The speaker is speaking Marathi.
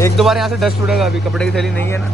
एक दो बार यहाँ से डस्ट उड़ेगा, अभी कपड़े की थैली नहीं है ना।